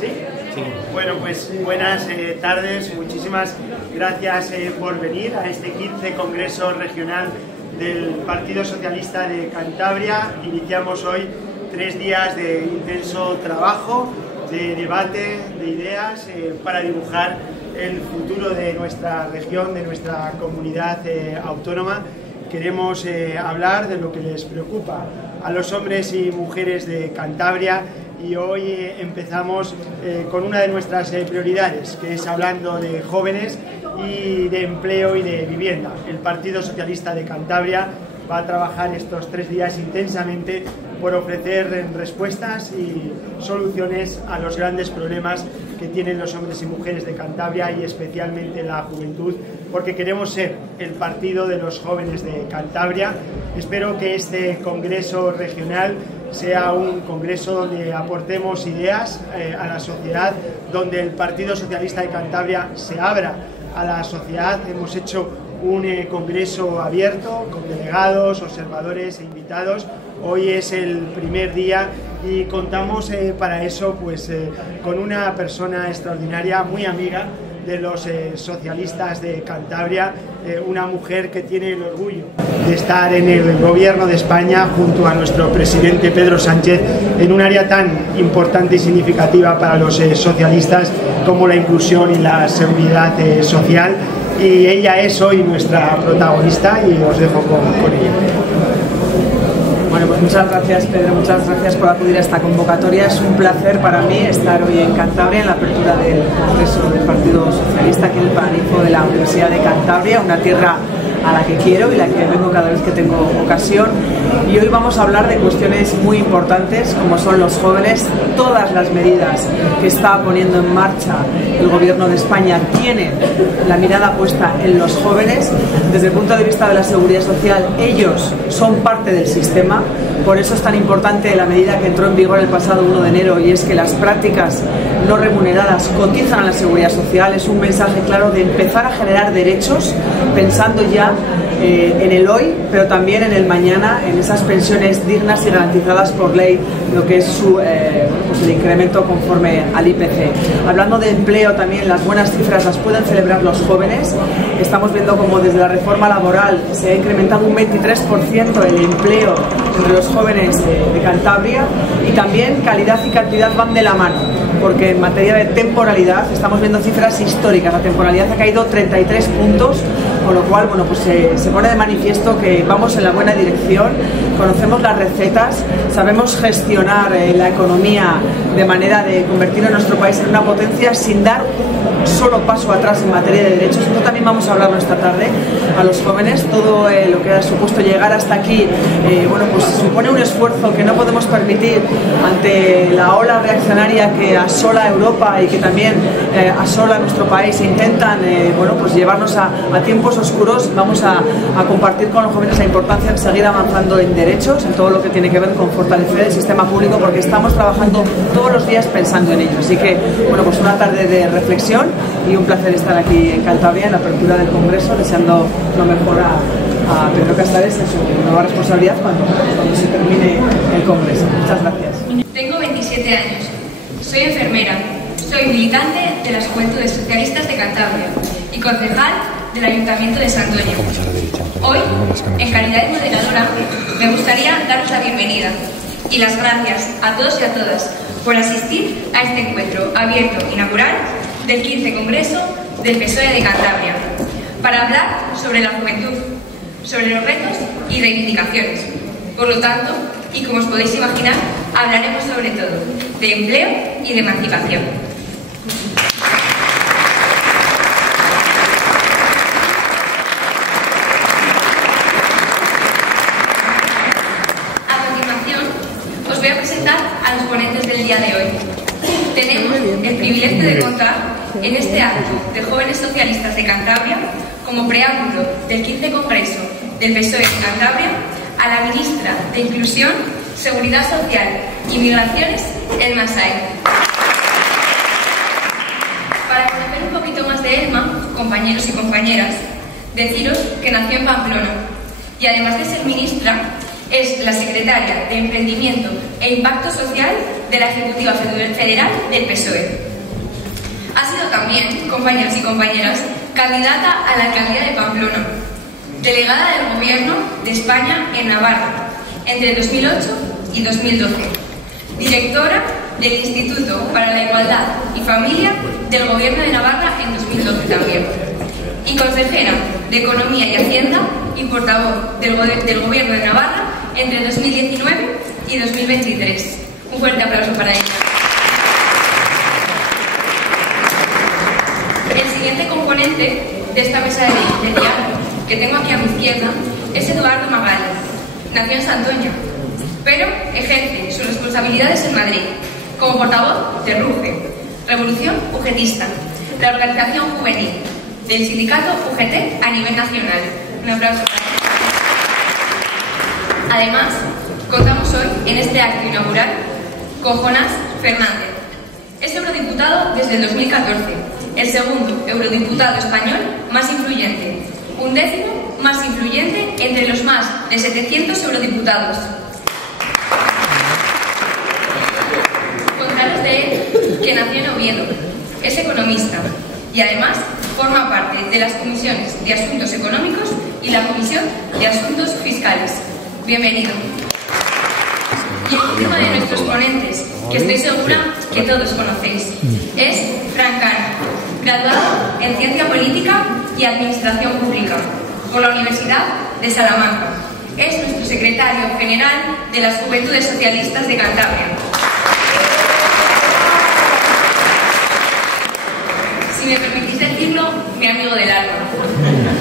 ¿Sí? Sí. Bueno, pues buenas tardes, muchísimas gracias por venir a este 15 Congreso Regional del Partido Socialista de Cantabria. Iniciamos hoy 3 días de intenso trabajo, de debate, de ideas para dibujar el futuro de nuestra región, de nuestra comunidad autónoma. Queremos hablar de lo que les preocupa a los hombres y mujeres de Cantabria y hoy empezamos con una de nuestras prioridades, que es hablando de jóvenes y de empleo y de vivienda. El Partido Socialista de Cantabria va a trabajar estos 3 días intensamente por ofrecer respuestas y soluciones a los grandes problemas que tienen los hombres y mujeres de Cantabria y especialmente la juventud, porque queremos ser el partido de los jóvenes de Cantabria. Espero que este congreso regional sea un congreso donde aportemos ideas a la sociedad, donde el Partido Socialista de Cantabria se abra a la sociedad. Hemos hecho un congreso abierto con delegados, observadores e invitados. Hoy es el primer día y contamos para eso pues con una persona extraordinaria, muy amiga de los socialistas de Cantabria, una mujer que tiene el orgullo de estar en el gobierno de España junto a nuestro presidente Pedro Sánchez en un área tan importante y significativa para los socialistas como la inclusión y la seguridad social. Y ella es hoy nuestra protagonista y os dejo con ella. Bueno, pues muchas gracias, Pedro, muchas gracias por acudir a esta convocatoria. Es un placer para mí estar hoy en Cantabria en la apertura del Congreso del Partido Socialista aquí en el Paraninfo de la Universidad de Cantabria, una tierra a la que quiero y la que vengo cada vez que tengo ocasión. Y hoy vamos a hablar de cuestiones muy importantes como son los jóvenes. Todas las medidas que está poniendo en marcha el Gobierno de España tienen la mirada puesta en los jóvenes. Desde el punto de vista de la seguridad social, ellos son parte del sistema. Por eso es tan importante la medida que entró en vigor el pasado 1 de enero y es que las prácticas no remuneradas cotizan a la seguridad social. Es un mensaje claro de empezar a generar derechos pensando ya en el hoy, pero también en el mañana, en esas pensiones dignas y garantizadas por ley, lo que es su pues el incremento conforme al IPC. Hablando de empleo también, las buenas cifras las pueden celebrar los jóvenes. Estamos viendo como desde la reforma laboral se ha incrementado un 23% el empleo entre los jóvenes de Cantabria, y también calidad y cantidad van de la mano, porque en materia de temporalidad estamos viendo cifras históricas. La temporalidad ha caído 33 puntos, con lo cual bueno, pues se pone de manifiesto que vamos en la buena dirección, conocemos las recetas, sabemos gestionar la economía de manera de convertir a nuestro país en una potencia sin dar un solo paso atrás en materia de derechos. Esto también vamos a hablarlo esta tarde a los jóvenes. Todo lo que ha supuesto llegar hasta aquí bueno, pues supone un esfuerzo que no podemos permitir ante la ola reaccionaria que asola Europa y que también asola nuestro país e intentan bueno, pues llevarnos a tiempos oscuros. Vamos a compartir con los jóvenes la importancia de seguir avanzando en derechos, en todo lo que tiene que ver con fortalecer el sistema público, porque estamos trabajando todos los días pensando en ello. Así que, bueno, pues una tarde de reflexión y un placer estar aquí en Cantabria en la apertura del Congreso, deseando lo mejor a Pedro Casares en su nueva responsabilidad cuando se termine el Congreso. Muchas gracias. Tengo 27 años, soy enfermera, soy militante de las Juventudes Socialistas de Cantabria y concejal del Ayuntamiento de Santoña. Hoy, en calidad de moderadora, me gustaría daros la bienvenida y las gracias a todos y a todas por asistir a este encuentro abierto inaugural del 15 Congreso del PSOE de Cantabria, para hablar sobre la juventud, sobre los retos y reivindicaciones. Por lo tanto, y como os podéis imaginar, hablaremos sobre todo de empleo y de emancipación. A continuación, os voy a presentar a los ponentes del día de hoy. Tenemos el privilegio de contar en este acto de jóvenes socialistas de Cantabria, como preámbulo del 15 Congreso del PSOE de Cantabria, a la ministra de Inclusión, Seguridad Social y Migraciones, Elma Sainz. Para conocer un poquito más de Elma, compañeros y compañeras, deciros que nació en Pamplona y además de ser ministra, es la secretaria de Emprendimiento e Impacto Social de la Ejecutiva Federal del PSOE. Ha sido también, compañeros y compañeras, candidata a la alcaldía de Pamplona, delegada del Gobierno de España en Navarra entre 2008 y 2012, directora del Instituto para la Igualdad y Familia del Gobierno de Navarra en 2012 también, y consejera de Economía y Hacienda y portavoz del Gobierno de Navarra entre 2019 y 2023. Un fuerte aplauso para ella. El siguiente componente de esta mesa de diálogo que tengo aquí a mi izquierda es Eduardo Magal. Nació en Santoña, pero ejerce sus responsabilidades en Madrid como portavoz de RUGE, Revolución Ugetista, la organización juvenil del sindicato UGT a nivel nacional. Un aplauso para él. Además, contamos hoy en este acto inaugural con Jonás Fernández. Es eurodiputado desde el 2014, el segundo eurodiputado español más influyente, un décimo más influyente entre los más de 700 eurodiputados. Contaros de él que nació en Oviedo, es economista y además forma parte de las comisiones de Asuntos Económicos y la Comisión de Asuntos Fiscales. Bienvenido. Y el último de nuestros ponentes, que estoy segura que todos conocéis, es Fran Cano, graduado en Ciencia Política y Administración Pública por la Universidad de Salamanca. Es nuestro secretario general de las Juventudes Socialistas de Cantabria. Si me permitís decirlo, mi amigo del alma.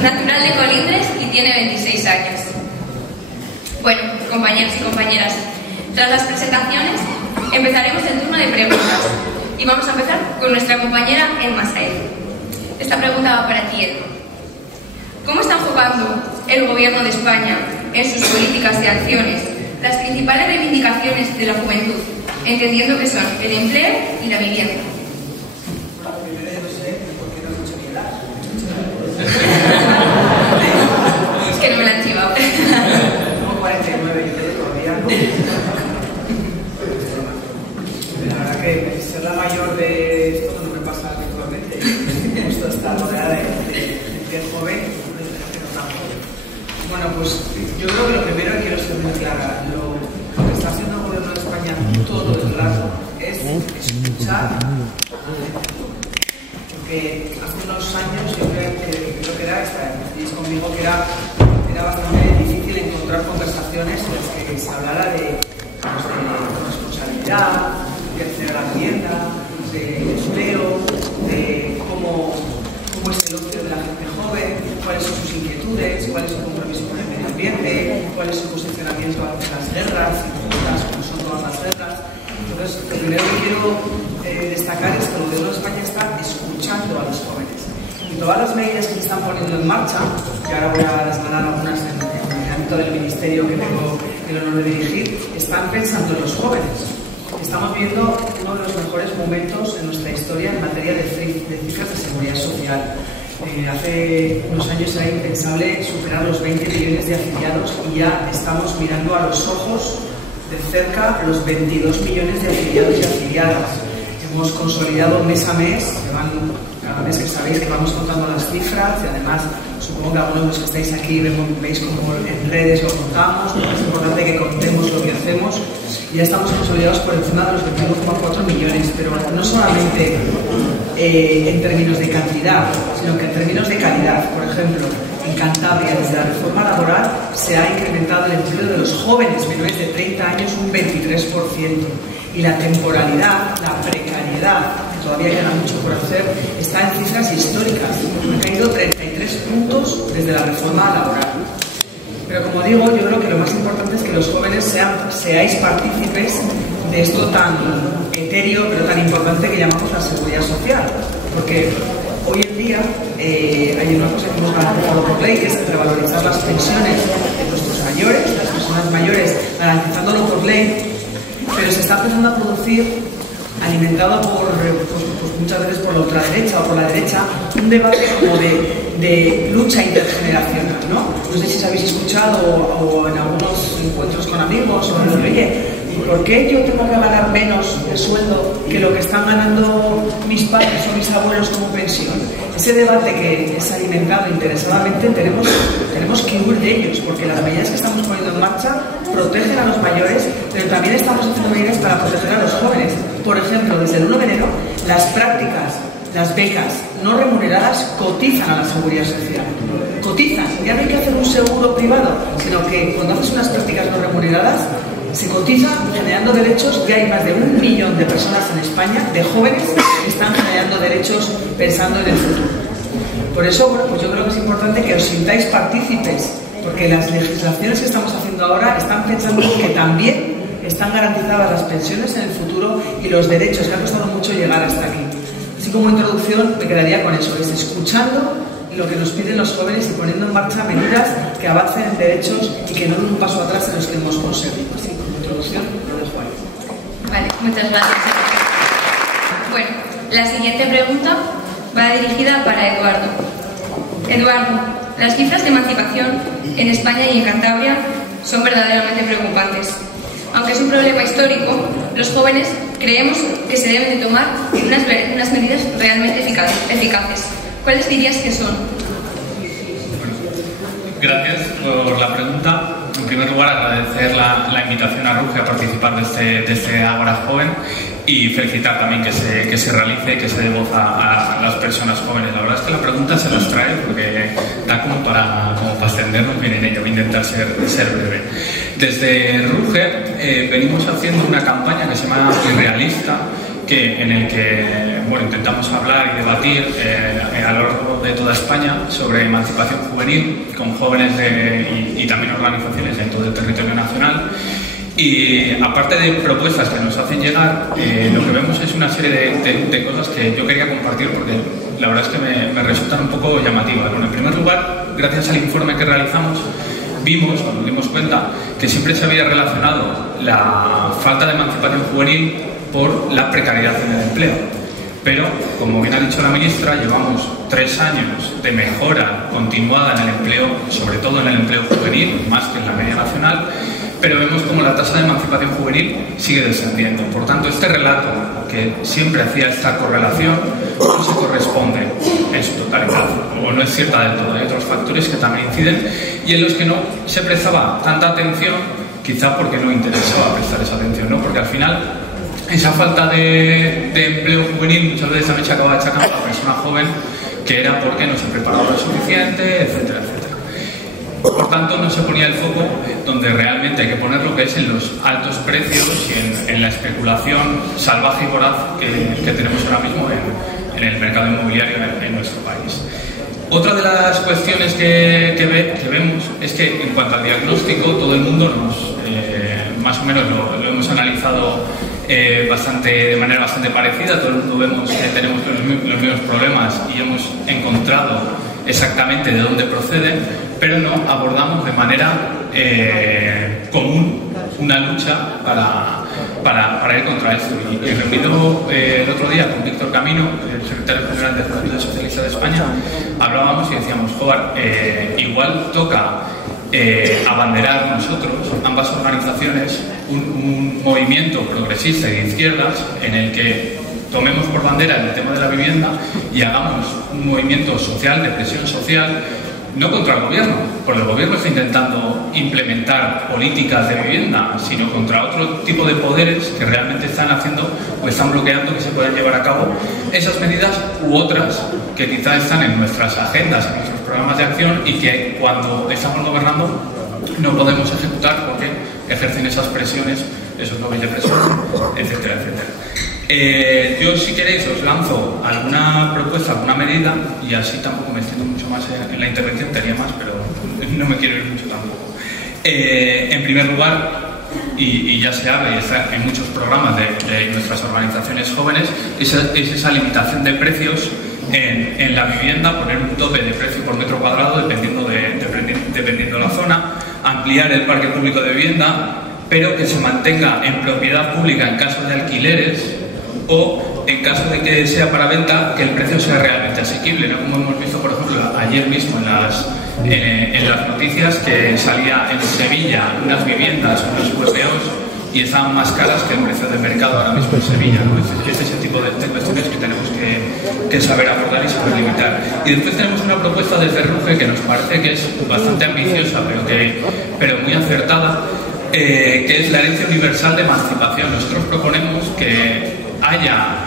Natural de Colindres y tiene 26 años. Bueno, compañeros y compañeras, tras las presentaciones empezaremos el turno de preguntas y vamos a empezar con nuestra compañera Emma Saez. Esta pregunta va para ti, Emma. ¿Cómo está enfocando el Gobierno de España en sus políticas y acciones las principales reivindicaciones de la juventud, entendiendo que son el empleo y la vivienda? Es que no me la han chivado. Tengo 49 y todavía no. La verdad que ser la mayor de esto no me pasa habitualmente. Me gusta estar rodeada de gente joven, de gente no tan joven. Bueno, pues yo creo que lo primero que quiero ser muy clara, lo que está haciendo el Gobierno de España todo el rato es escuchar a la gente. Porque hace unos años yo creo que era, estaréis conmigo, que era bastante difícil encontrar conversaciones en las que se hablara de responsabilidad, de crecer la vivienda, de empleo, de cómo es el ocio de la gente joven, cuáles son sus inquietudes, cuál es su compromiso con el medio ambiente, cuál es su posicionamiento ante las guerras, como son todas las guerras. Entonces, lo primero que quiero destacar es que el Gobierno de España está escuchando a los jóvenes. Y todas las medidas que se están poniendo en marcha, que ahora voy a desgranar algunas en el ámbito del ministerio que tengo el honor de dirigir, están pensando en los jóvenes. Estamos viendo uno de los mejores momentos en nuestra historia en materia de cifras de seguridad social. Hace unos años era impensable superar los 20 millones de afiliados y ya estamos mirando a los ojos de cerca los 22 millones de afiliados y afiliadas. Hemos consolidado mes a mes, cada mes que sabéis que vamos contando las cifras y además supongo que algunos de los que estáis aquí veis como en redes lo contamos, porque es importante que contemos lo que hacemos y ya estamos consolidados por encima de los 21,4 millones, pero no solamente en términos de cantidad, sino que en términos de calidad. Por ejemplo, en Cantabria, desde la reforma laboral, se ha incrementado el empleo de los jóvenes menores de 30 años un 23%. Y la temporalidad, la precariedad, que todavía queda mucho por hacer, está en cifras históricas. Han caído 33 puntos desde la reforma laboral. Pero como digo, yo creo que lo más importante es que los jóvenes seáis partícipes de esto tan etéreo, pero tan importante que llamamos la seguridad social. Porque hoy en día hay una cosa que hemos garantizado por ley, que es revalorizar las pensiones de nuestros mayores, las personas mayores, garantizándolo por ley, pero se está empezando a producir, alimentado muchas veces por la ultraderecha o por la derecha, un debate como de lucha intergeneracional, ¿no? No sé si os habéis escuchado o en algunos encuentros con amigos o en el oye, ¿por qué yo tengo que ganar menos de sueldo que lo que están ganando mis padres o mis abuelos como pensión? Ese debate que es alimentado interesadamente tenemos que huir de ellos, porque las medidas que estamos poniendo en marcha protegen a los mayores, pero también estamos haciendo medidas para proteger a los jóvenes. Por ejemplo, desde el 1 de enero, las prácticas, las becas no remuneradas cotizan a la seguridad social. Cotizan, ya no hay que hacer un seguro privado, sino que cuando haces unas prácticas no remuneradas, se cotiza generando derechos. Ya hay más de 1 millón de personas en España, de jóvenes, que están generando derechos pensando en el futuro. Por eso, bueno, pues yo creo que es importante que os sintáis partícipes, porque las legislaciones que estamos haciendo ahora están pensando que también están garantizadas las pensiones en el futuro y los derechos, que ha costado mucho llegar hasta aquí. Así como introducción me quedaría con eso, es escuchando lo que nos piden los jóvenes y poniendo en marcha medidas que avancen en derechos y que no den un paso atrás en los que hemos conseguido. Así como introducción lo dejo ahí. Vale, muchas gracias. Bueno, la siguiente pregunta va dirigida para Eduardo. Eduardo, las cifras de emancipación en España y en Cantabria son verdaderamente preocupantes. Aunque es un problema histórico, los jóvenes creemos que se deben de tomar unas medidas realmente eficaces. ¿Cuáles dirías que son? Gracias por la pregunta. En primer lugar, agradecer la invitación a RUGE a participar de este Ágora Joven y felicitar también que se realice, que se dé voz a las personas jóvenes. La verdad es que la pregunta se las trae porque da como para extendernos bien en ello. Voy a intentar ser breve. Desde RUGE venimos haciendo una campaña que se llama Irrealista, en el que intentamos hablar y debatir a lo largo de toda España sobre emancipación juvenil con jóvenes y también organizaciones en todo el territorio nacional. Y aparte de propuestas que nos hacen llegar, lo que vemos es una serie de cosas que yo quería compartir porque la verdad es que me resultan un poco llamativas. Bueno, en primer lugar, gracias al informe que realizamos, cuando nos dimos cuenta, que siempre se había relacionado la falta de emancipación juvenil por la precariedad en el empleo. Pero, como bien ha dicho la ministra, llevamos 3 años de mejora continuada en el empleo, sobre todo en el empleo juvenil, más que en la media nacional, pero vemos como la tasa de emancipación juvenil sigue descendiendo. Por tanto, este relato, que siempre hacía esta correlación, no se corresponde en su totalidad, o no es cierta del todo. Hay otros factores que también inciden y en los que no se prestaba tanta atención, quizá porque no interesaba prestar esa atención, ¿no? Porque al final esa falta de empleo juvenil muchas veces también se acaba achacando a la persona joven, que era porque no se preparaba lo suficiente, etcétera, etcétera. Por tanto, no se ponía el foco donde realmente hay que ponerlo, que es en los altos precios y en la especulación salvaje y voraz que tenemos ahora mismo en el mercado inmobiliario en nuestro país. Otra de las cuestiones que vemos es que en cuanto al diagnóstico, todo el mundo más o menos lo hemos analizado de manera bastante parecida. Todo el mundo vemos que tenemos los mismos problemas y hemos encontrado exactamente de dónde proceden, pero no abordamos de manera común una lucha para ir contra esto. Y reunido el otro día con Víctor Camino, el secretario general del Partido Socialista de España, hablábamos y decíamos, igual toca abanderar nosotros, ambas organizaciones, un movimiento progresista y de izquierdas en el que tomemos por bandera el tema de la vivienda y hagamos un movimiento social, de presión social, no contra el gobierno, porque el gobierno está intentando implementar políticas de vivienda, sino contra otro tipo de poderes que realmente están haciendo o están bloqueando que se puedan llevar a cabo esas medidas u otras que quizás están en nuestras agendas, en nuestros programas de acción y que cuando estamos gobernando no podemos ejecutar porque ejercen esas presiones, esos lobbies de presión, etcétera, etcétera. Yo, si queréis, os lanzo alguna propuesta, alguna medida, y así tampoco me extiendo mucho más en la intervención, tenía más, pero no me quiero ir mucho tampoco. En primer lugar, y ya se habla y está en muchos programas de nuestras organizaciones jóvenes, es esa limitación de precios en la vivienda, poner un tope de precio por metro cuadrado dependiendo de la zona, ampliar el parque público de vivienda, pero que se mantenga en propiedad pública en caso de alquileres, o en caso de que sea para venta, que el precio sea realmente asequible, ¿no? Como hemos visto, por ejemplo, ayer mismo en las noticias, que salía en Sevilla unas viviendas, unos VPOs y estaban más caras que el precio de mercado ahora mismo en Sevilla, ¿no? Este es el tipo de cuestiones que tenemos que saber abordar y saber limitar. Y después tenemos una propuesta desde RUGE que nos parece que es bastante ambiciosa, pero muy acertada, que es la herencia universal de emancipación. Nosotros proponemos que haya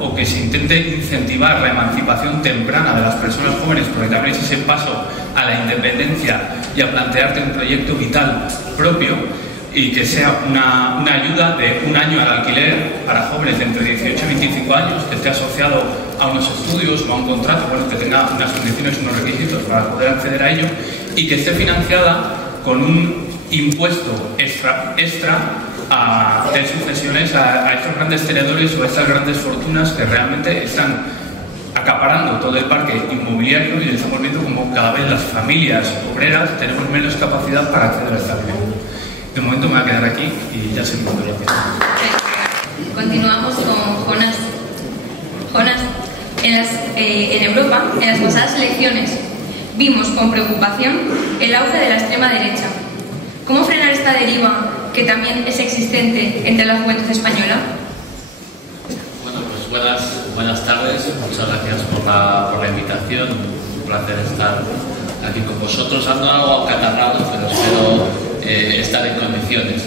o que se intente incentivar la emancipación temprana de las personas jóvenes, porque también es ese paso a la independencia y a plantearte un proyecto vital propio, y que sea una ayuda de 1 año al alquiler para jóvenes de entre 18 y 25 años, que esté asociado a unos estudios o a un contrato, bueno, que tenga unas condiciones, unos requisitos para poder acceder a ello, y que esté financiada con un impuesto extra de sucesiones a estos grandes tenedores o a estas grandes fortunas que realmente están acaparando todo el parque inmobiliario, y estamos viendo como cada vez las familias obreras tenemos menos capacidad para acceder a esta vivienda. De momento me voy a quedar aquí y ya se me podría quedar. Continuamos con Jonas. Jonas, en Europa, en las pasadas elecciones, vimos con preocupación el auge de la extrema derecha. ¿Cómo frenar esta deriva que también es existente entre la juventud española? Bueno, pues buenas tardes. Muchas gracias por la invitación. Un placer estar aquí con vosotros. Ando algo acatarrado, pero espero estar en condiciones.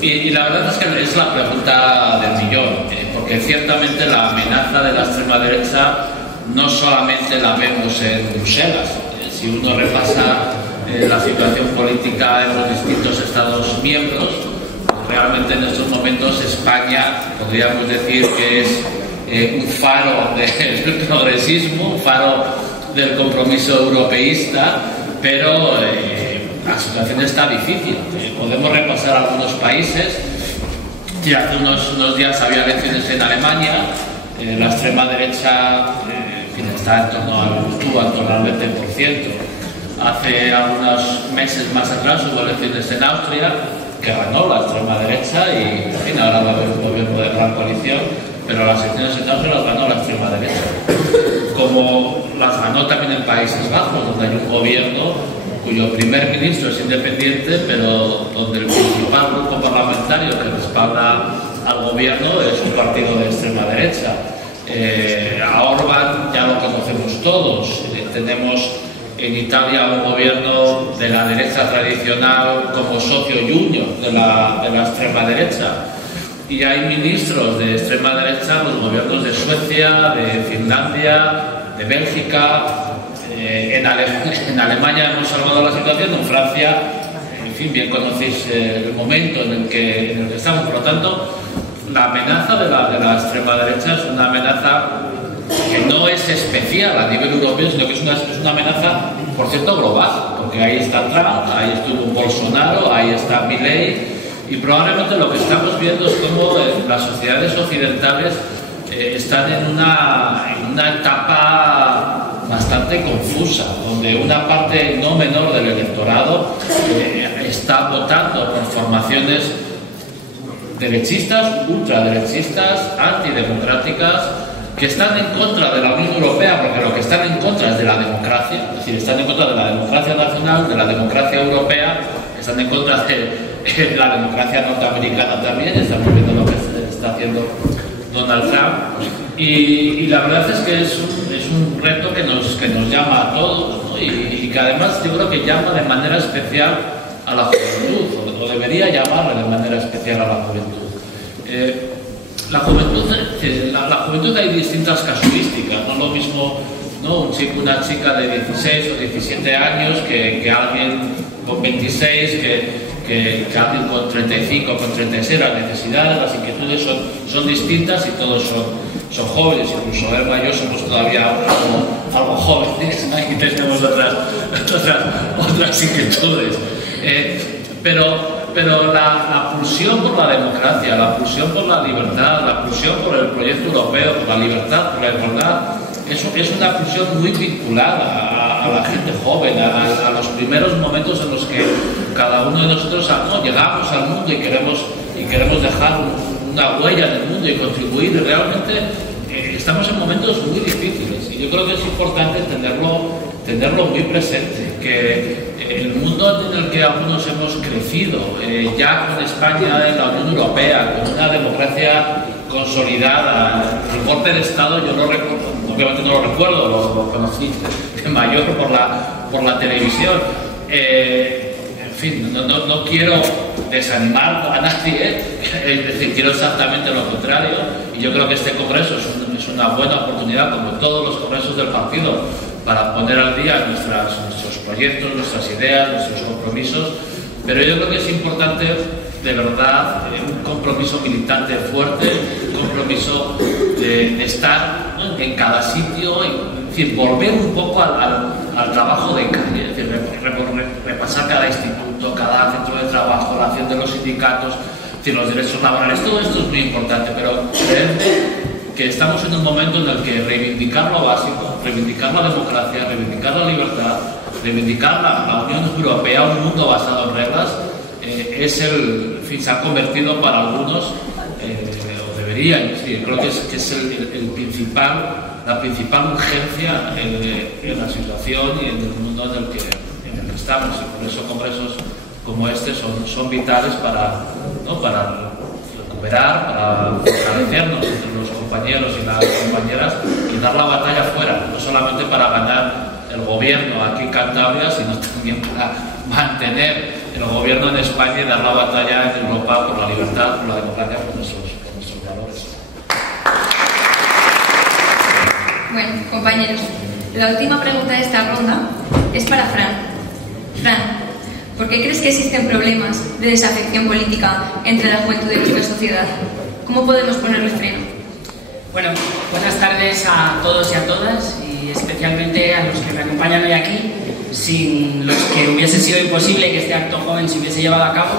Y la verdad es que es la pregunta del millón, porque ciertamente la amenaza de la extrema derecha no solamente la vemos en Bruselas. Si uno repasa la situación política en los distintos Estados miembros, realmente en estos momentos España podríamos decir que es un faro del progresismo, un faro del compromiso europeísta, pero la situación está difícil. Podemos repasar algunos países. Y hace unos días había elecciones en Alemania. La extrema derecha está en torno al 20%. Hace algunos meses más atrás hubo elecciones en Austria, que ganó la extrema derecha, y en fin, ahora va a haber un gobierno de gran coalición, pero las elecciones en Austria las ganó la extrema derecha. Como las ganó también en Países Bajos, donde hay un gobierno cuyo primer ministro es independiente, pero donde el principal grupo parlamentario que respalda al gobierno es un partido de extrema derecha. A Orbán ya lo conocemos todos. Tenemos en Italia un gobierno de la derecha tradicional como socio junior de la extrema derecha. Y hay ministros de extrema derecha en los gobiernos de Suecia, de Finlandia, de Bélgica. En Alemania hemos salvado la situación, en Francia, en fin, bien conocéis el momento en el que estamos. Por lo tanto, la amenaza de la extrema derecha es una amenaza que no es especial a nivel europeo, sino que es una amenaza, por cierto, global, porque ahí está Trump, ahí estuvo Bolsonaro, ahí está Milei, y probablemente lo que estamos viendo es cómo las sociedades occidentales están en una etapa bastante confusa, donde una parte no menor del electorado está votando por formaciones derechistas, ultraderechistas, antidemocráticas, que están en contra de la Unión Europea, porque lo que están en contra es de la democracia, es decir, están en contra de la democracia nacional, de la democracia europea, están en contra de la democracia norteamericana también. Estamos viendo lo que está haciendo Donald Trump, y la verdad es que es un reto que nos llama a todos, ¿no? y que además yo creo que llama de manera especial a la juventud, o debería llamarle de manera especial a la juventud. La juventud hay distintas casuísticas, no es lo mismo, ¿no?, un chico, una chica de 16 o 17 años que alguien con 26, que alguien con 35 o con 36. Las necesidades, las inquietudes son distintas, y todos son jóvenes. Incluso Emma y yo somos todavía algo jóvenes, y tenemos otras inquietudes. Pero la pulsión por la democracia, la pulsión por la libertad, la pulsión por el proyecto europeo, por la libertad, por la igualdad, es una pulsión muy vinculada a la gente joven, a los primeros momentos en los que cada uno de nosotros llegamos al mundo y queremos dejar una huella en el mundo y contribuir. Realmente estamos en momentos muy difíciles y yo creo que es importante tenerlo muy presente, que el mundo en el que algunos hemos crecido, ya con España en la Unión Europea, con una democracia consolidada, el golpe de Estado yo no recuerdo, obviamente no lo recuerdo, lo conocí de mayor por la televisión. En fin, no quiero desanimar a nadie, es decir, quiero exactamente lo contrario, y yo creo que este congreso es una buena oportunidad, como todos los congresos del partido, para poner al día nuestros proyectos, nuestras ideas, nuestros compromisos, pero yo creo que es importante, de verdad, un compromiso militante fuerte, un compromiso de estar, ¿no?, en cada sitio, es decir, volver un poco al trabajo de calle, es decir, repasar cada instituto, cada centro de trabajo, la acción de los sindicatos, es decir, los derechos laborales, todo esto es muy importante, pero creerme que estamos en un momento en el que reivindicar lo básico, reivindicar la democracia, reivindicar la libertad, reivindicar la Unión Europea, un mundo basado en reglas, en fin, se ha convertido para algunos, o debería, sí, creo que es la principal urgencia en la situación y en el mundo en el que estamos, y por eso congresos como este son vitales para recuperar, para fortalecernos entre los compañeros y las compañeras y dar la batalla fuera, no solamente para ganar el gobierno aquí en Cantabria, sino también para mantener el gobierno en España y dar la batalla en Europa por la libertad, por la democracia, por nuestros valores. Bueno, compañeros, la última pregunta de esta ronda es para Fran. Fran, ¿por qué crees que existen problemas de desafección política entre la juventud de nuestra sociedad? ¿Cómo podemos ponerle freno? Bueno, buenas tardes a todos y a todas, y especialmente a los que me acompañan hoy aquí, sin los que hubiese sido imposible que este acto joven se hubiese llevado a cabo.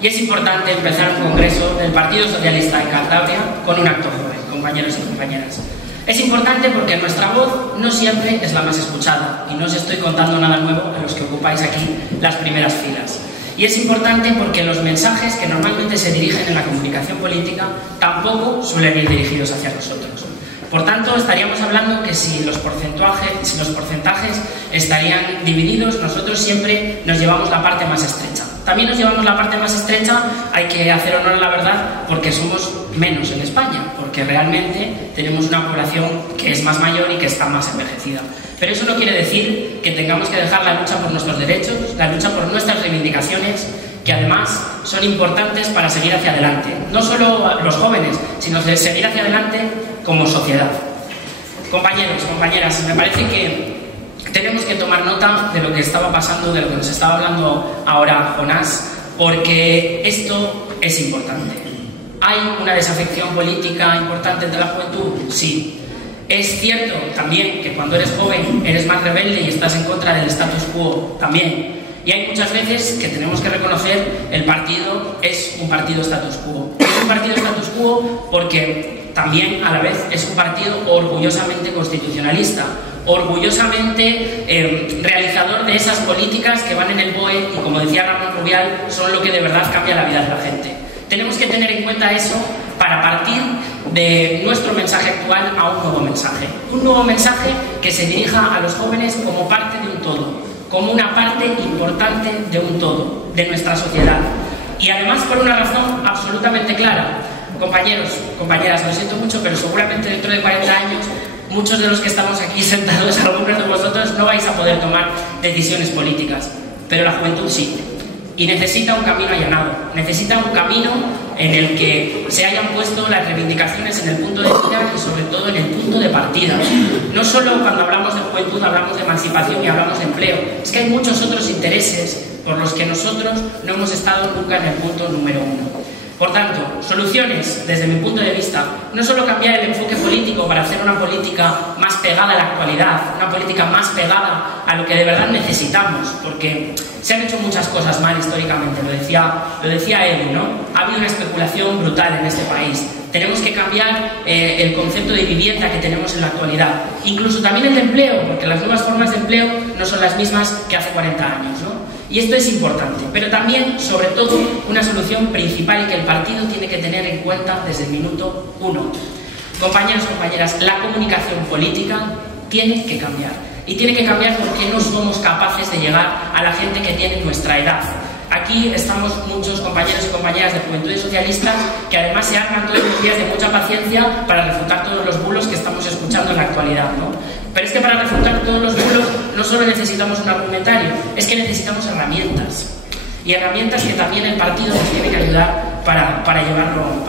Y es importante empezar un congreso del Partido Socialista en Cantabria con un acto joven, compañeros y compañeras. Es importante porque nuestra voz no siempre es la más escuchada, y no os estoy contando nada nuevo a los que ocupáis aquí las primeras filas. Y es importante porque los mensajes que normalmente se dirigen en la comunicación política tampoco suelen ir dirigidos hacia nosotros. Por tanto, estaríamos hablando que si los porcentajes estarían divididos, nosotros siempre nos llevamos la parte más estrecha. También nos llevamos la parte más estrecha, hay que hacer honor a la verdad, porque somos menos en España, porque realmente tenemos una población que es más mayor y que está más envejecida. Pero eso no quiere decir que tengamos que dejar la lucha por nuestros derechos, la lucha por nuestras reivindicaciones, que además son importantes para seguir hacia adelante. No solo los jóvenes, sino seguir hacia adelante como sociedad. Compañeros, compañeras, me parece que tenemos que tomar nota de lo que estaba pasando, de lo que nos estaba hablando ahora Jonás, porque esto es importante. ¿Hay una desafección política importante entre la juventud? Sí. Es cierto también que cuando eres joven eres más rebelde y estás en contra del status quo también. Y hay muchas veces que tenemos que reconocer el partido es un partido status quo. Es un partido status quo porque también a la vez es un partido orgullosamente constitucionalista, orgullosamente realizador de esas políticas que van en el BOE y, como decía Ramón Rubial, son lo que de verdad cambia la vida de la gente. Tenemos que tener en cuenta eso para partir de nuestro mensaje actual a un nuevo mensaje que se dirija a los jóvenes como parte de un todo, como una parte importante de un todo, de nuestra sociedad. Y además por una razón absolutamente clara. Compañeros, compañeras, lo siento mucho, pero seguramente dentro de 40 años muchos de los que estamos aquí sentados, algunos de vosotros, no vais a poder tomar decisiones políticas, pero la juventud sí. Y necesita un camino allanado, necesita un camino en el que se hayan puesto las reivindicaciones en el punto de mira y sobre todo en el punto de partida. No solo cuando hablamos de juventud hablamos de emancipación y hablamos de empleo, es que hay muchos otros intereses por los que nosotros no hemos estado nunca en el punto número uno. Por tanto, soluciones, desde mi punto de vista, no solo cambiar el enfoque político para hacer una política más pegada a la actualidad, una política más pegada a lo que de verdad necesitamos, porque se han hecho muchas cosas mal históricamente, lo decía Edu, ¿no? Ha habido una especulación brutal en este país. Tenemos que cambiar el concepto de vivienda que tenemos en la actualidad, incluso también el de empleo, porque las nuevas formas de empleo no son las mismas que hace 40 años, ¿no? Y esto es importante, pero también, sobre todo, una solución principal y que el partido tiene que tener en cuenta desde el minuto 1. Compañeros y compañeras, la comunicación política tiene que cambiar. Y tiene que cambiar porque no somos capaces de llegar a la gente que tiene nuestra edad. Aquí estamos muchos compañeros y compañeras de Juventudes Socialistas que además se arman todos los días de mucha paciencia para refutar todos los bulos que estamos escuchando en la actualidad, ¿no? Pero es que para refutar todos los bulos no solo necesitamos un argumentario, es que necesitamos herramientas. Y herramientas que también el partido nos tiene que ayudar para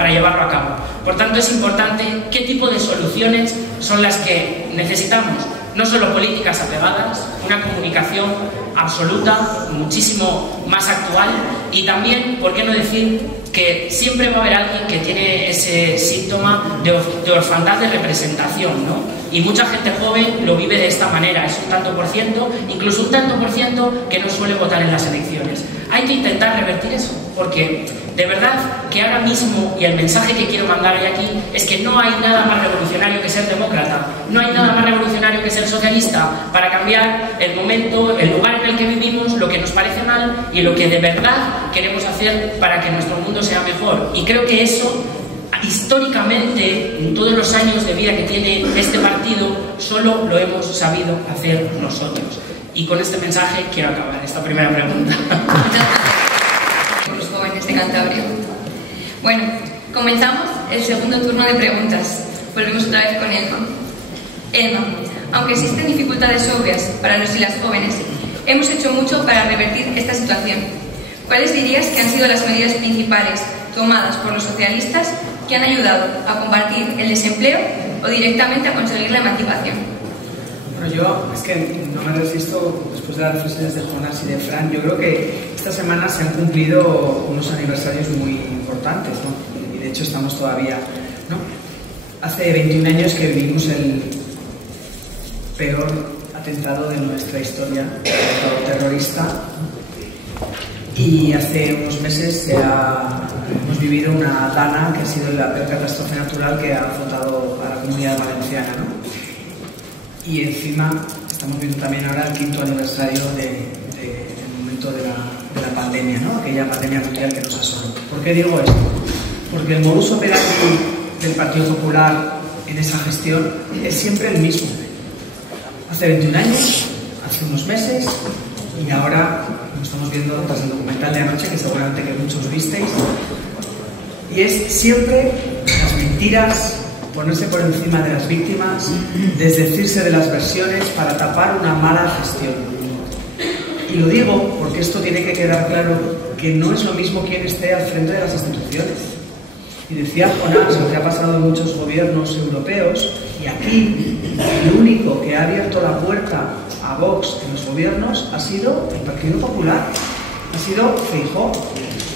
llevarlo a cabo. Por tanto, es importante qué tipo de soluciones son las que necesitamos. No solo políticas apegadas, una comunicación absoluta, muchísimo más actual, y también, ¿por qué no decir que siempre va a haber alguien que tiene ese síntoma de orfandad de representación, ¿no? Y mucha gente joven lo vive de esta manera, es un tanto por ciento, incluso un tanto por ciento que no suele votar en las elecciones. Hay que intentar revertir eso, porque de verdad que ahora mismo, y el mensaje que quiero mandar hoy aquí, es que no hay nada más revolucionario que ser demócrata, no hay nada más revolucionario que ser socialista para cambiar el momento, el lugar en el que vivimos, lo que nos parece mal y lo que de verdad queremos hacer para que nuestro mundo sea mejor. Y creo que eso, históricamente, en todos los años de vida que tiene este partido, solo lo hemos sabido hacer nosotros. Y con este mensaje quiero acabar esta primera pregunta. Los jóvenes de Cantabria. Bueno, comenzamos el segundo turno de preguntas. Volvemos otra vez con Elma. Elma, aunque existen dificultades obvias para los y las jóvenes, hemos hecho mucho para revertir esta situación. ¿Cuáles dirías que han sido las medidas principales tomadas por los socialistas que han ayudado a combatir el desempleo o directamente a conseguir la emancipación? Bueno, yo es que no me resisto, después de las reflexiones de Jonas y de Fran, yo creo que esta semana se han cumplido unos aniversarios muy importantes, ¿no? Y de hecho estamos todavía, ¿no? Hace 21 años que vivimos el peor atentado de nuestra historia, el atentado terrorista, y hace unos meses hemos vivido una dana que ha sido la peor catástrofe natural que ha azotado a la Comunidad Valenciana, ¿no? Y encima estamos viendo también ahora el 5º aniversario del momento de la pandemia, ¿no? Aquella pandemia mundial que nos asoló. ¿Por qué digo esto? Porque el modus operandi del Partido Popular en esa gestión es siempre el mismo. Hace 21 años, hace unos meses y ahora, como estamos viendo tras el documental de anoche, que seguramente que muchos visteis, y es siempre las mentiras, ponerse por encima de las víctimas, desdecirse de las versiones para tapar una mala gestión. Y lo digo porque esto tiene que quedar claro que no es lo mismo quien esté al frente de las instituciones. Y decía Jonas, lo que ha pasado en muchos gobiernos europeos, y aquí el único que ha abierto la puerta a Vox en los gobiernos ha sido el Partido Popular, ha sido Feijóo.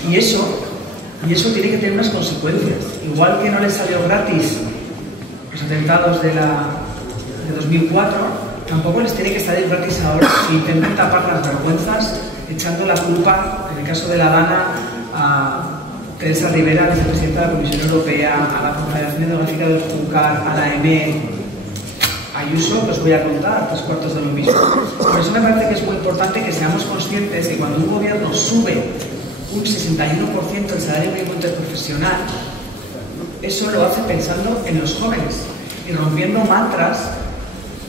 Y eso tiene que tener unas consecuencias. Igual que no les salió gratis los atentados de 2004, tampoco les tiene que salir gratis ahora si intentan tapar las vergüenzas echando la culpa, en el caso de la Dana, a Teresa Rivera, vicepresidenta de la Comisión Europea, a la Confederación Hidrográfica del Júcar, a la EME, Ayuso, que os voy a contar 3/4 de lo mismo. Por eso me parece que es muy importante que seamos conscientes que cuando un gobierno sube un 61% el salario mínimo interprofesional, eso lo hace pensando en los jóvenes y rompiendo mantras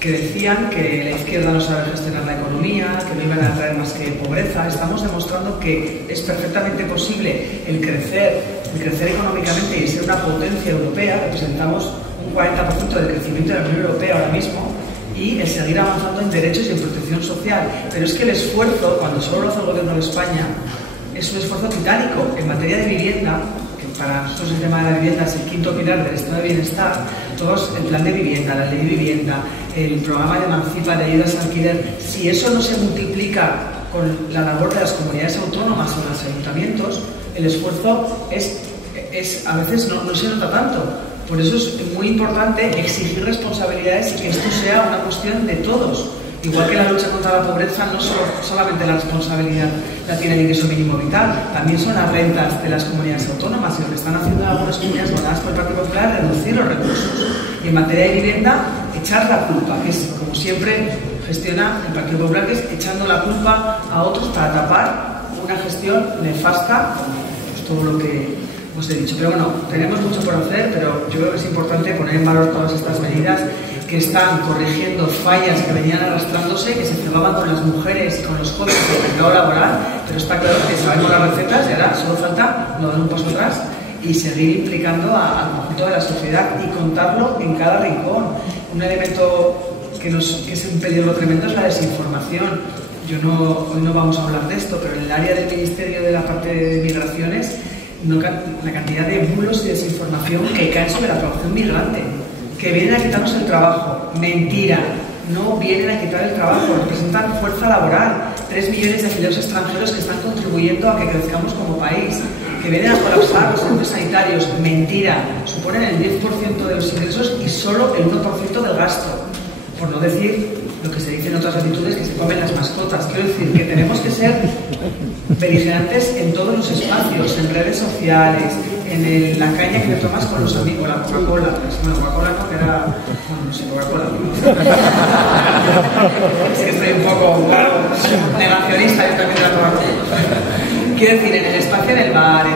que decían que la izquierda no sabe gestionar la economía, que no iban a traer más que pobreza. Estamos demostrando que es perfectamente posible el crecer económicamente y ser una potencia europea. Representamos un 40% del crecimiento de la Unión Europea ahora mismo, y el seguir avanzando en derechos y en protección social. Pero es que el esfuerzo, cuando solo lo hace el gobierno de España, es un esfuerzo titánico en materia de vivienda, que para nosotros el tema de la vivienda es el 5º pilar del estado de bienestar. Todos, el plan de vivienda, la ley de vivienda, el programa de Emancipa de ayudas al alquiler, si eso no se multiplica con la labor de las comunidades autónomas o los ayuntamientos, el esfuerzo a veces no se nota tanto. Por eso es muy importante exigir responsabilidades y que esto sea una cuestión de todos. Igual que la lucha contra la pobreza, no solamente la responsabilidad la tiene el ingreso mínimo vital, también son las rentas de las comunidades autónomas, y lo que están haciendo algunas comunidades gobernadas por el Partido Popular, reducir los recursos. Y en materia de vivienda, echar la culpa, que es como siempre gestiona el Partido Popular, que es echando la culpa a otros para tapar una gestión nefasta, pues todo lo que os he dicho. Pero bueno, tenemos mucho por hacer, pero yo creo que es importante poner en valor todas estas medidas que están corrigiendo fallas que venían arrastrándose, que se cebaban con las mujeres y con los jóvenes del mercado laboral, pero está claro que sabemos las recetas y ahora solo falta no dar un paso atrás y seguir implicando al conjunto de la sociedad y contarlo en cada rincón. Un elemento que es un peligro tremendo es la desinformación. Hoy no vamos a hablar de esto, pero en el área del Ministerio de la parte de migraciones, la cantidad de bulos y desinformación que caen sobre la población migrante, que vienen a quitarnos el trabajo. Mentira, no vienen a quitar el trabajo, representan fuerza laboral, 3 millones de afiliados extranjeros que están contribuyendo a que crezcamos como país, que vienen a colapsar los centros sanitarios. Mentira, suponen el 10% de los ingresos y solo el 1% del gasto, por no decir lo que se dice en otras latitudes, que se comen las mascotas. Quiero decir que tenemos que ser beligerantes en todos los espacios, en redes sociales, en la caña que te tomas con los amigos, la Coca-Cola. Bueno, Coca-Cola no, que era... Bueno, no sé, Coca-Cola. Es que estoy un poco negacionista, yo también de la Coca-Cola. Quiero decir, en el espacio del bar,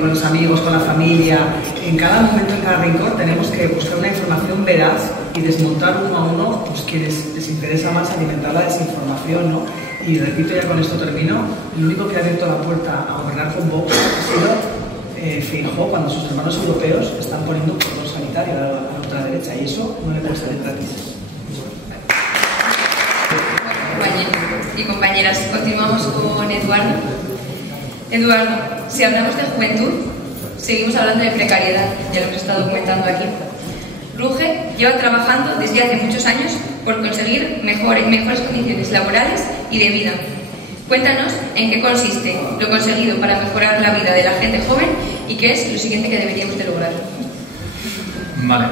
con los amigos, con la familia, en cada momento, en cada rincón, tenemos que buscar una información veraz y desmontar uno a uno pues, que les interesa más alimentar la desinformación, ¿no? Y repito, ya con esto termino, el único que ha abierto la puerta a gobernar con Vox ha sido Feijóo, cuando sus hermanos europeos están poniendo un cordón sanitario a la ultraderecha, y eso no le puede salir gratis. Compañeros y compañeras, continuamos con Eduardo. Eduardo, si hablamos de juventud, seguimos hablando de precariedad, ya lo hemos estado comentando aquí. RUGE lleva trabajando desde hace muchos años por conseguir mejores condiciones laborales y de vida. Cuéntanos en qué consiste lo conseguido para mejorar la vida de la gente joven y qué es lo siguiente que deberíamos de lograr. Vale.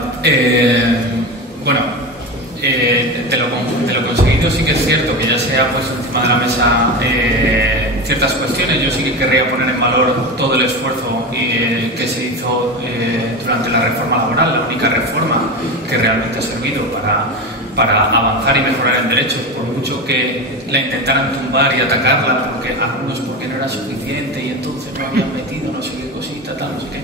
De lo conseguido sí que es cierto que ya se ha puesto encima de la mesa ciertas cuestiones. Yo sí que querría poner en valor todo el esfuerzo que se hizo durante la reforma laboral, la única reforma que realmente ha servido para avanzar y mejorar en derechos, por mucho que la intentaran tumbar y atacarla, porque algunos porque no era suficiente y entonces no habían metido no sé qué cosita, tal, no sé qué,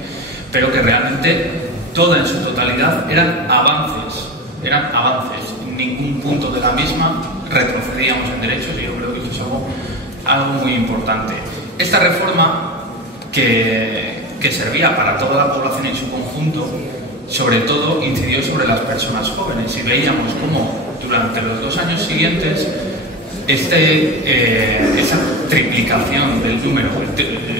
pero que realmente toda en su totalidad eran avances. En ningún punto de la misma retrocedíamos en derechos, y yo creo que eso es algo muy importante. Esta reforma que servía para toda la población en su conjunto, sobre todo incidió sobre las personas jóvenes, y veíamos cómo durante los 2 años siguientes esa triplicación del número,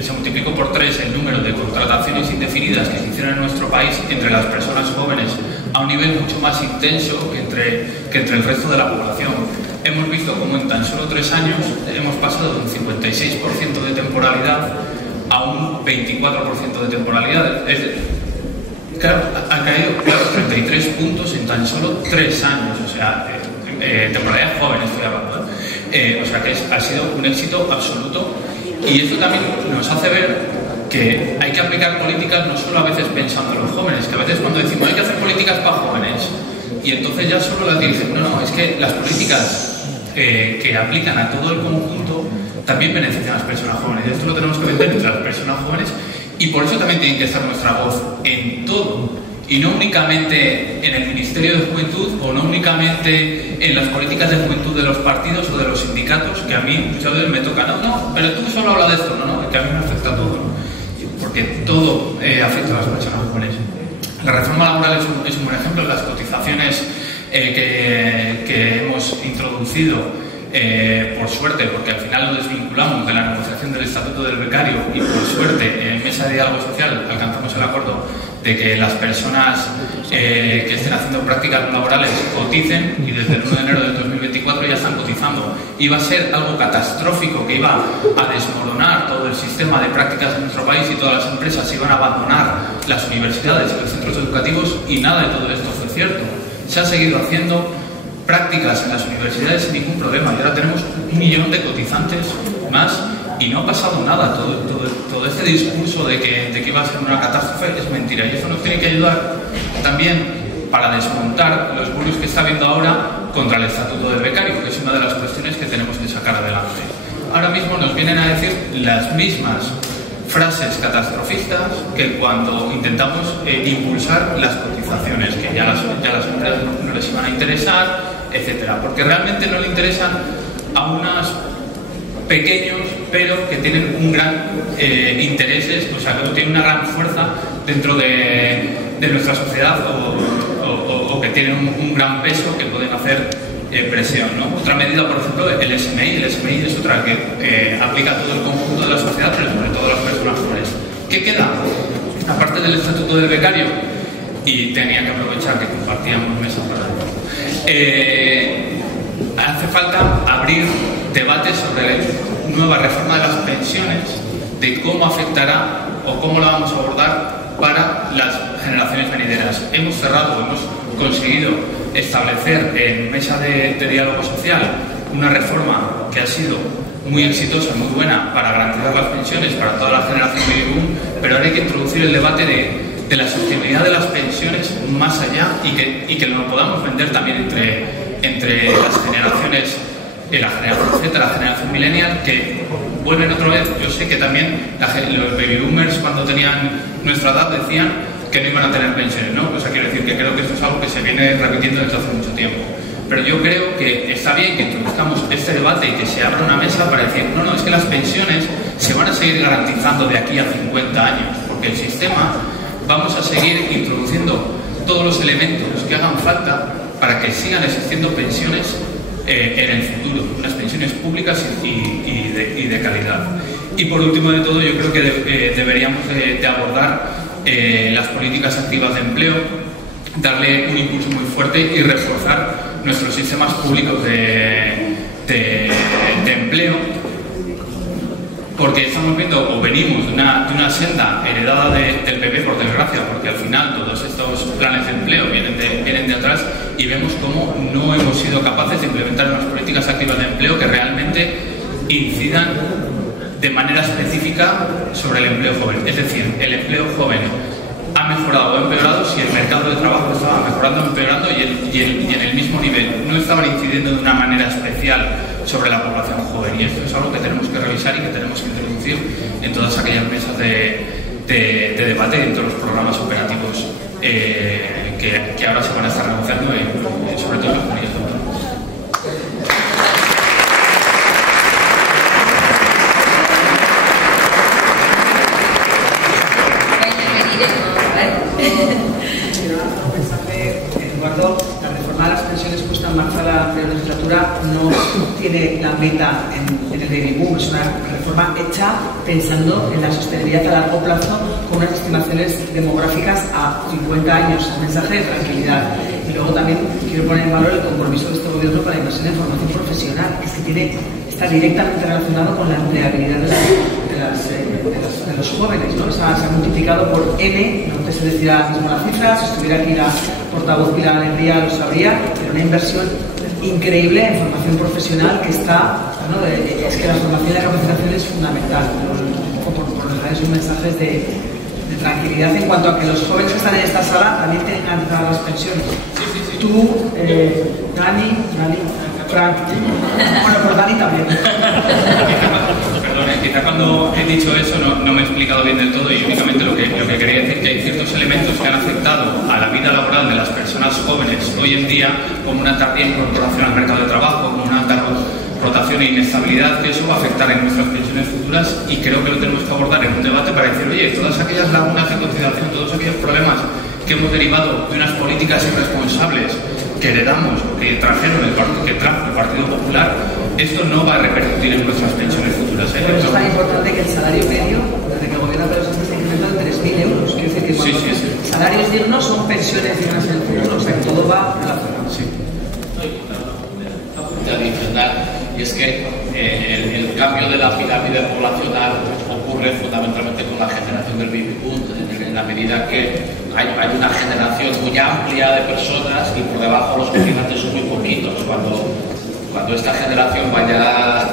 se multiplicó por 3 el número de contrataciones indefinidas que se hicieron en nuestro país entre las personas jóvenes a un nivel mucho más intenso que entre el resto de la población. Hemos visto cómo en tan solo 3 años hemos pasado de un 56% de temporalidad a un 24% de temporalidad. Claro, han caído 33 puntos en tan solo 3 años, o sea, temporalidad joven estoy hablando, o sea que ha sido un éxito absoluto, y esto también nos hace ver que hay que aplicar políticas no solo a veces pensando en los jóvenes, que a veces cuando decimos hay que hacer políticas para jóvenes y entonces ya solo las dicen, no, es que las políticas que aplican a todo el conjunto también benefician a las personas jóvenes, y esto lo tenemos que vender entre las personas jóvenes, y por eso también tiene que estar nuestra voz en todo, y no únicamente en el Ministerio de Juventud o no únicamente en las políticas de juventud de los partidos o de los sindicatos, que a mí muchas veces me toca, no, pero tú solo hablas de esto, no, que a mí me afecta todo, ¿no? Porque todo afecta a las personas jóvenes. La reforma laboral es un buen ejemplo. Las cotizaciones que hemos introducido, por suerte, porque al final lo desvinculamos de la negociación del Estatuto del Becario, y por suerte en Mesa de Diálogo Social alcanzamos el acuerdo de que las personas que estén haciendo prácticas laborales coticen, y desde el 1 de enero del 2024 ya están cotizando. Iba a ser algo catastrófico, que iba a desmoronar todo el sistema de prácticas en nuestro país y todas las empresas iban a abandonar las universidades y los centros educativos, y nada de todo esto fue cierto. Se ha seguido haciendo prácticas en las universidades sin ningún problema, y ahora tenemos 1 millón de cotizantes más y no ha pasado nada. Todo este discurso de que iba a ser una catástrofe es mentira, y eso nos tiene que ayudar también para desmontar los bulos que está habiendo ahora contra el Estatuto del Becario, que es una de las cuestiones que tenemos que sacar adelante. Ahora mismo nos vienen a decir las mismas frases catastrofistas que cuando intentamos impulsar las cotizaciones, que ya las empresas no les iban a interesar, etcétera, porque realmente no le interesan a unos pequeños, pero que tienen un gran intereses, o sea, que tienen una gran fuerza dentro de nuestra sociedad o que tienen un gran peso que pueden hacer presión, ¿no? Otra medida, por ejemplo, el SMI. El SMI es otra que aplica a todo el conjunto de la sociedad, pero sobre todo a las personas jóvenes. ¿Qué queda? Aparte del estatuto del becario, y tenía que aprovechar que compartíamos mesa para hace falta abrir debates sobre la nueva reforma de las pensiones, de cómo afectará o cómo la vamos a abordar para las generaciones venideras. Hemos cerrado, hemos conseguido establecer en mesa de diálogo social una reforma que ha sido muy exitosa, muy buena para garantizar las pensiones para toda la generación baby boom, pero ahora hay que introducir el debate de la sostenibilidad de las pensiones más allá y que lo podamos vender también entre las generaciones, la generación Z, la generación millennial, que vuelven otra vez. Yo sé que también los baby boomers, cuando tenían nuestra edad, decían que no iban a tener pensiones, ¿no? O sea, quiero decir que creo que esto es algo que se viene repitiendo desde hace mucho tiempo. Pero yo creo que está bien que introduzcamos este debate y que se abra una mesa para decir, no, es que las pensiones se van a seguir garantizando de aquí a 50 años, porque el sistema vamos a seguir introduciendo todos los elementos que hagan falta para que sigan existiendo pensiones en el futuro, unas pensiones públicas y de calidad. Y por último de todo, yo creo que deberíamos de abordar las políticas activas de empleo, darle un impulso muy fuerte y reforzar nuestros sistemas públicos de empleo, porque estamos viendo o venimos de una senda heredada del PP, por desgracia, porque al final todos estos planes de empleo vienen de atrás, y vemos cómo no hemos sido capaces de implementar unas políticas activas de empleo que realmente incidan de manera específica sobre el empleo joven. Es decir, el empleo joven ha mejorado o empeorado si el mercado de trabajo estaba mejorando o empeorando y en el mismo nivel. No estaban incidiendo de una manera especial sobre la población joven, y esto es algo que tenemos que revisar y que tenemos que introducir en todas aquellas mesas de debate y en todos los programas operativos que ahora se van a estar negociando, sobre todo en las comunidades autónomas. Eduardo, la reforma de las pensiones puesta en marcha la anterior legislatura no tiene la meta en el baby boom, es una reforma hecha pensando en la sostenibilidad a largo plazo con unas estimaciones demográficas a 50 años, un mensaje de tranquilidad. Y luego también quiero poner en valor el compromiso de este gobierno para la inversión en formación profesional, que es que está directamente relacionado con la empleabilidad de los jóvenes, ¿no? Se ha multiplicado por N, no te sé decir ahora mismo la cifra, si estuviera aquí la portavoz Pilar Alegría lo sabría, pero una inversión increíble en formación profesional que está, ¿no? Es que la formación y la capacitación es fundamental, por dejar esos mensajes de tranquilidad en cuanto a que los jóvenes que están en esta sala también tienen garantizadas las pensiones. Tú, Dani, Frank, bueno, pues Dani también. Perdón, quizá cuando he dicho eso no me he explicado bien del todo, y únicamente lo que quería decir que hay ciertos elementos que han afectado a la vida laboral de las personas jóvenes hoy en día, como una tardía incorporación al mercado de trabajo, como una alta rotación e inestabilidad, que eso va a afectar en nuestras pensiones futuras, y creo que lo tenemos que abordar en un debate para decir, oye, todas aquellas lagunas de consideración, todos aquellos problemas que hemos derivado de unas políticas irresponsables que heredamos o que trajeron el Partido Popular, esto no va a repercutir en nuestras pensiones futuras. Por eso es tan importante que el salario medio, desde que el gobierno de los está incrementado en 3.000 euros. Quiero decir que cuando salarios dignos son pensiones dignas en el futuro, o sea que todo va relacionado. Sí. Adicional, y es que el cambio de la pirámide poblacional ocurre fundamentalmente con la generación del baby boom, en la medida que hay una generación muy amplia de personas y por debajo los cotizantes son muy poquitos. Cuando esta generación vaya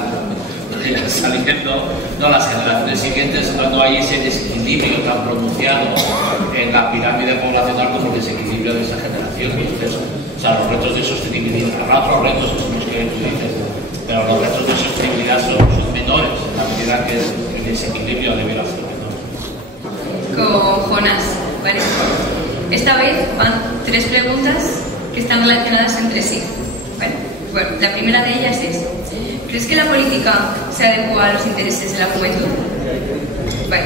saliendo, las generaciones siguientes, no hay ese desequilibrio tan pronunciado en la pirámide poblacional como el desequilibrio de esa generación. Entonces, los retos de sostenibilidad, habrá otros retos como los que tú dices, pero los retos de sostenibilidad son menores, a medida que el desequilibrio debiera ser menor. con Jonas, ¿vale? Esta vez van 3 preguntas que están relacionadas entre sí, ¿vale? Bueno, la primera de ellas es: ¿crees que la política se adecua a los intereses de la juventud? Vale,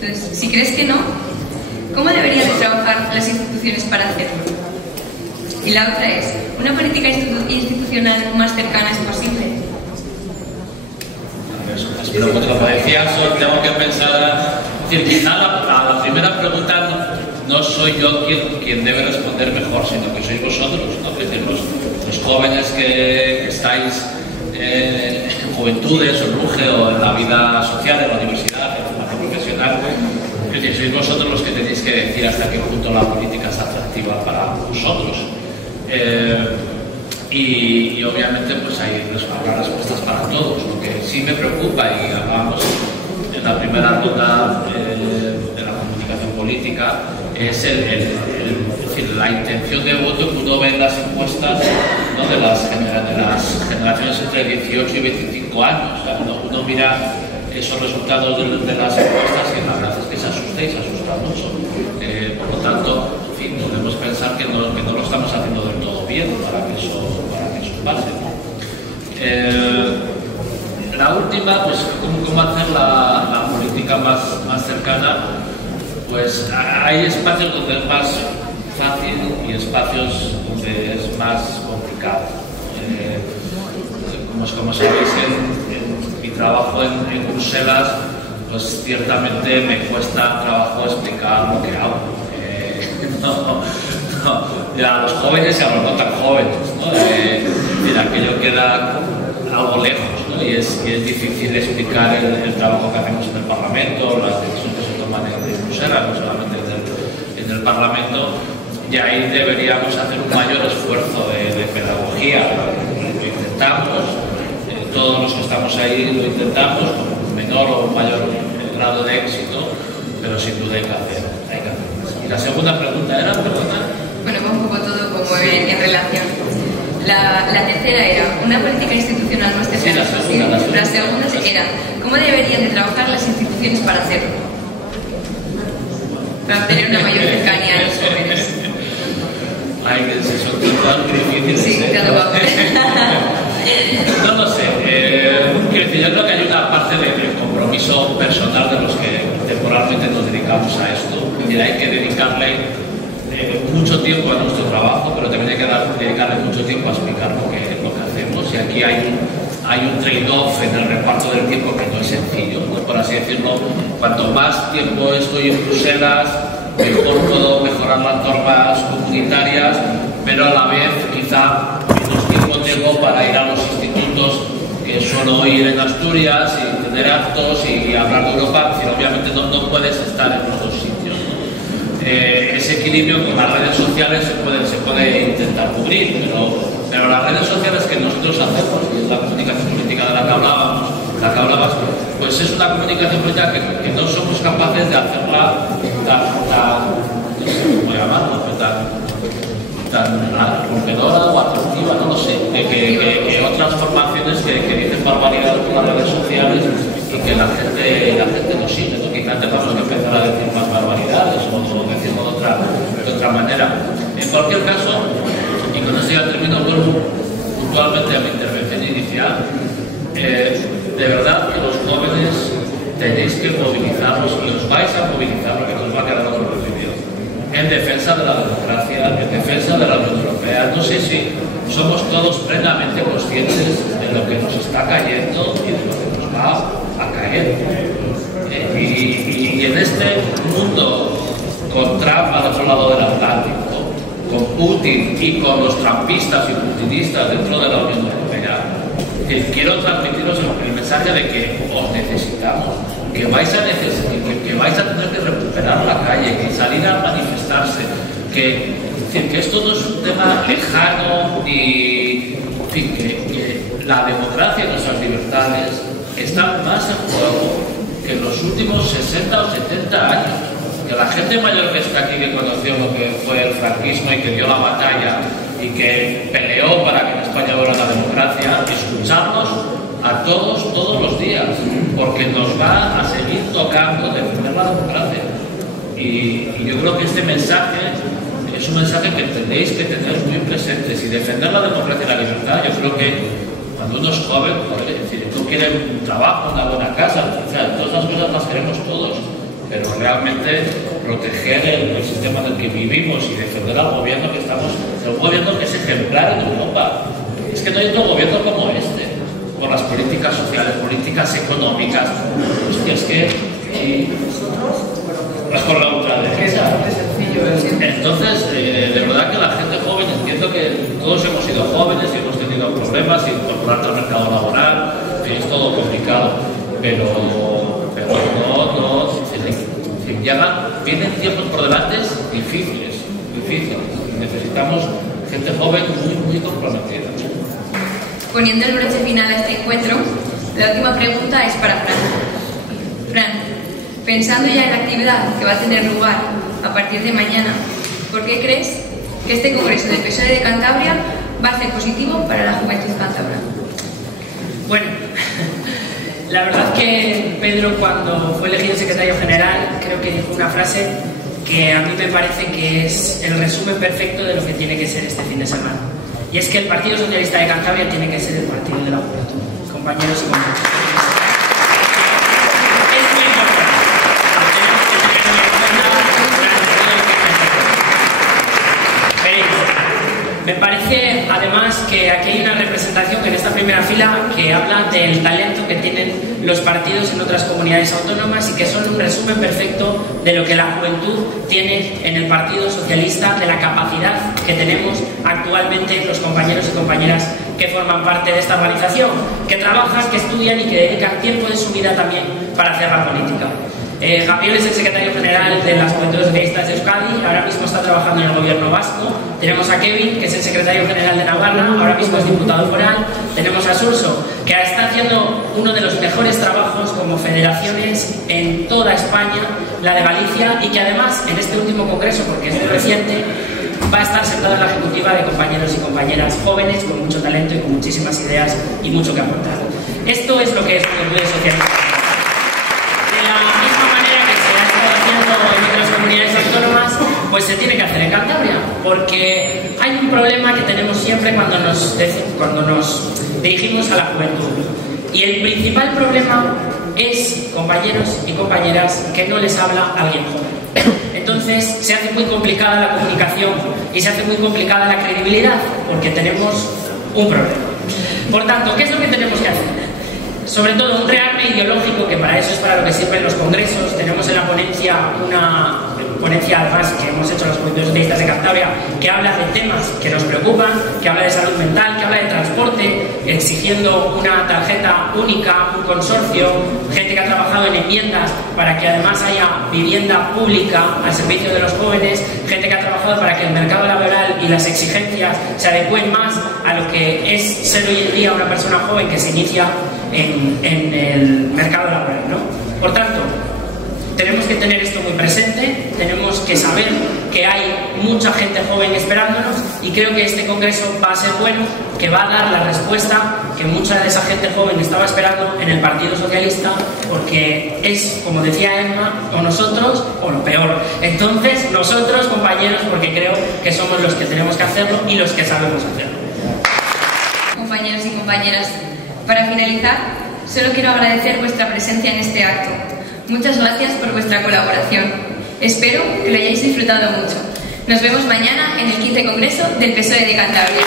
entonces, si crees que no, ¿cómo deberían de trabajar las instituciones para hacerlo? Y la otra es: ¿una política institucional más cercana es posible? Pero como decía, tengo que pensar, es decir, quizá a la primera pregunta no soy yo quien debe responder mejor, sino que sois vosotros, ¿no? Es decir, los jóvenes que estáis en juventudes o en Ruge o en la vida social, en la universidad, en la formación profesional, es decir, sois vosotros los que tenéis que decir hasta qué punto la política es atractiva para vosotros. Y obviamente pues habrá respuestas para todos. Lo que sí me preocupa, y hablábamos en la primera ronda de la comunicación política, es decir, la intención de voto que uno ve en las encuestas, ¿no? de las generaciones entre 18 y 25 años. Uno mira esos resultados de las encuestas y la verdad es que se asusta y se asusta mucho. Por lo tanto, en fin, podemos pensar que no lo estamos haciendo del todo bien para que eso pase. La última, pues cómo hacer la política más cercana. Pues hay espacios donde es más fácil y espacios donde es más complicado. Como sabéis, en mi trabajo en Bruselas, pues ciertamente me cuesta trabajo explicar lo que hago. A los jóvenes y a los no tan jóvenes, ¿no? Aquello queda algo lejos, ¿no? y es difícil explicar el trabajo que hacemos en el Parlamento, las decisiones que se toman en Bruselas, no solamente en el Parlamento, y ahí deberíamos hacer un mayor esfuerzo de pedagogía. Lo intentamos, todos los que estamos ahí lo intentamos, con menor o mayor grado de éxito, pero sin duda hay que hacer más. Y la segunda pregunta era, perdona. Bueno, va un poco todo como en relación. La tercera era: ¿una política institucional más cercana? Sí, la segunda era: ¿cómo deberían de trabajar las instituciones para hacerlo? Para obtener una mayor cercanía a los jóvenes. Ay, que son tan difíciles. Sí, claro. No lo sé. Yo creo que hay una parte de compromiso personal de los que temporalmente nos dedicamos a esto. Y hay que dedicarle mucho tiempo a nuestro trabajo, pero también hay que dedicarle mucho tiempo a explicar lo que hacemos. Y aquí hay un trade-off en el reparto del tiempo que no es sencillo, ¿no? Por así decirlo. Cuanto más tiempo estoy en Bruselas, mejor puedo mejorar las normas comunitarias, pero a la vez quizá menos tiempo tengo para ir a los institutos que suelo ir en Asturias y tener actos y hablar de Europa. Obviamente no puedes estar en los dos sitios, ¿no? Ese equilibrio con las redes sociales se puede intentar cubrir, pero las redes sociales que nosotros hacemos, y es la comunicación política de la que hablabas, pues es una comunicación política que no somos capaces de hacerla no sé cómo llamarlo, tan rompedora o atractiva, no lo sé, que otras formaciones que dicen barbaridades por las redes sociales y que la gente no sigue, ¿no? Quizás tengamos que empezar a decir más barbaridades o decirlo de otra manera. En cualquier caso, y con esto ya termino, vuelvo puntualmente a mi intervención inicial. De verdad que los jóvenes tenéis que movilizarlos y os vais a movilizar, porque nos va a quedar otro vídeo, en defensa de la democracia, en defensa de la Unión Europea. No sé si somos todos plenamente conscientes de lo que nos está cayendo y de lo que nos va a caer. Y en este mundo, con Trump al otro lado del Atlántico, con Putin y con los trampistas y putinistas dentro de la Unión Europea, quiero transmitiros el mensaje de que os necesitamos, que vais a tener que recuperar la calle, que salir a manifestarse, que esto no es un tema lejano y que la democracia y nuestras libertades están más en juego que en los últimos 60 o 70 años. Que la gente mayor que está aquí, que conoció lo que fue el franquismo y que dio la batalla y que peleó para que en España hubiera la democracia, escucharnos a todos los días, porque nos va a seguir tocando defender la democracia. Y yo creo que este mensaje es un mensaje que tenéis que tener muy presentes, y defender la democracia y la libertad. Yo creo que cuando uno es joven, es decir, tú quieres un trabajo, una buena casa, o sea, todas esas cosas las queremos todos, pero realmente proteger el sistema en el que vivimos y defender al gobierno que estamos, un gobierno que es ejemplar en Europa. Es que no hay otro gobierno como este, por las políticas sociales, políticas económicas. Hostia, es que es por la ultraderecha. Entonces, de verdad que la gente joven, entiendo que todos hemos sido jóvenes y hemos tenido problemas y incorporarte al mercado laboral, que es todo complicado, pero no, vienen tiempos por delante difíciles. Necesitamos gente joven muy comprometida. Poniendo el broche final a este encuentro, la última pregunta es para Fran. Fran, pensando ya en la actividad que va a tener lugar a partir de mañana, ¿por qué crees que este Congreso del PSOE de Cantabria va a ser positivo para la juventud cántabra? Bueno, la verdad que Pedro, cuando fue elegido secretario general, creo que dijo una frase que a mí me parece que es el resumen perfecto de lo que tiene que ser este fin de semana. Y es que el Partido Socialista de Cantabria tiene que ser el partido de la juventud, compañeros y compañeras. Es muy importante. Tenemos que tenerlo en cuenta durante todo el que veréis. Me parece además que aquí hay una representación en esta primera fila que habla del talento que tienen los partidos en otras comunidades autónomas y que son un resumen perfecto de lo que la juventud tiene en el Partido Socialista, de la capacidad que tenemos actualmente los compañeros y compañeras que forman parte de esta organización, que trabajan, que estudian y que dedican tiempo de su vida también para hacer la política. Gabriel es el secretario general de las Juventudes Socialistas de Euskadi, ahora mismo está trabajando en el gobierno vasco. Tenemos a Kevin, que es el secretario general de Navarra, ahora mismo es diputado foral. Tenemos a Surso, que está haciendo uno de los mejores trabajos como federaciones en toda España, la de Galicia, y que además en este último congreso, porque es muy reciente, va a estar sentado en la ejecutiva de compañeros y compañeras jóvenes con mucho talento y con muchísimas ideas y mucho que aportar. Esto es lo que es Juventudes Socialistas. En otras comunidades autónomas, pues se tiene que hacer en Cantabria, porque hay un problema que tenemos siempre cuando nos dirigimos a la juventud, y el principal problema es, compañeros y compañeras, que no les habla alguien joven. Entonces se hace muy complicada la comunicación y se hace muy complicada la credibilidad, porque tenemos un problema. Por tanto, ¿qué es lo que tenemos que hacer? Sobre todo un rearme ideológico, que para eso es para lo que sirven los congresos. Tenemos en la ponencia una ponencia además que hemos hecho los Juventudes Socialistas de Cantabria, que habla de temas que nos preocupan, que habla de salud mental, que habla de transporte, exigiendo una tarjeta única, un consorcio, gente que ha trabajado en enmiendas para que además haya vivienda pública al servicio de los jóvenes, gente que ha trabajado para que el mercado laboral y las exigencias se adecúen más a lo que es ser hoy en día una persona joven que se inicia en el mercado laboral, ¿no? Por tanto, tenemos que tener esto muy presente, tenemos que saber que hay mucha gente joven esperándonos, y creo que este congreso va a ser bueno, que va a dar la respuesta que mucha de esa gente joven estaba esperando en el Partido Socialista, porque es, como decía Emma, o nosotros o lo peor. Entonces, nosotros, compañeros, porque creo que somos los que tenemos que hacerlo y los que sabemos hacerlo. Compañeros y compañeras, para finalizar, solo quiero agradecer vuestra presencia en este acto. Muchas gracias por vuestra colaboración. Espero que lo hayáis disfrutado mucho. Nos vemos mañana en el 15º Congreso del PSOE de Cantabria.